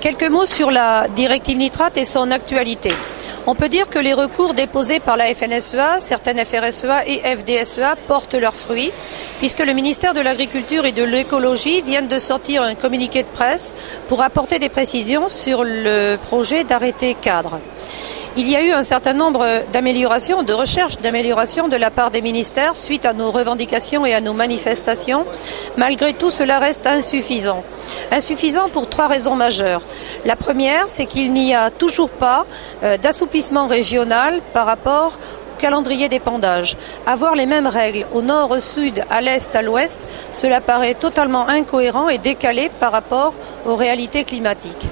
Quelques mots sur la directive nitrate et son actualité. On peut dire que les recours déposés par la FNSEA, certaines FRSEA et FDSEA portent leurs fruits, puisque le ministère de l'Agriculture et de l'Écologie vient de sortir un communiqué de presse pour apporter des précisions sur le projet d'arrêté cadre. Il y a eu un certain nombre d'améliorations, de recherches d'amélioration de la part des ministères suite à nos revendications et à nos manifestations. Malgré tout, cela reste insuffisant. Insuffisant pour trois raisons majeures. La première, c'est qu'il n'y a toujours pas d'assouplissement régional par rapport au calendrier d'épandage. Avoir les mêmes règles au nord, au sud, à l'est, à l'ouest, cela paraît totalement incohérent et décalé par rapport aux réalités climatiques.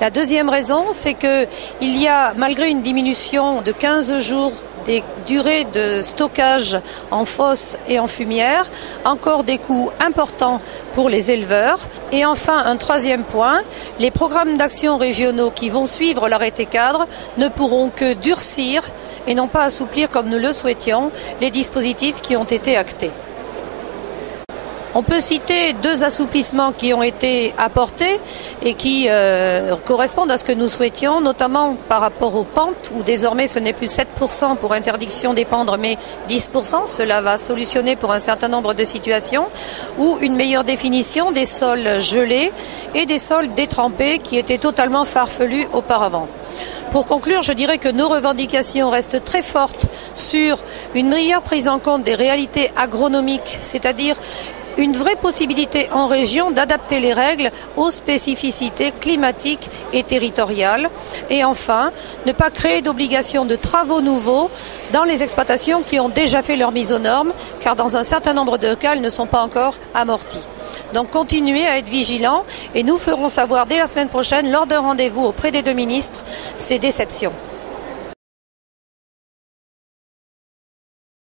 La deuxième raison, c'est qu'il y a, malgré une diminution de 15 jours des durées de stockage en fosse et en fumière, encore des coûts importants pour les éleveurs. Et enfin, un troisième point, les programmes d'action régionaux qui vont suivre l'arrêté cadre ne pourront que durcir et non pas assouplir comme nous le souhaitions les dispositifs qui ont été actés. On peut citer deux assouplissements qui ont été apportés et qui correspondent à ce que nous souhaitions, notamment par rapport aux pentes, où désormais ce n'est plus 7% pour interdiction d'épandre, mais 10%. Cela va solutionner pour un certain nombre de situations, ou une meilleure définition des sols gelés et des sols détrempés qui étaient totalement farfelus auparavant. Pour conclure, je dirais que nos revendications restent très fortes sur une meilleure prise en compte des réalités agronomiques, c'est-à-dire une vraie possibilité en région d'adapter les règles aux spécificités climatiques et territoriales. Et enfin, ne pas créer d'obligations de travaux nouveaux dans les exploitations qui ont déjà fait leur mise aux normes, car dans un certain nombre de cas, elles ne sont pas encore amorties. Donc continuez à être vigilants et nous ferons savoir dès la semaine prochaine, lors d'un rendez-vous auprès des deux ministres, ces déceptions.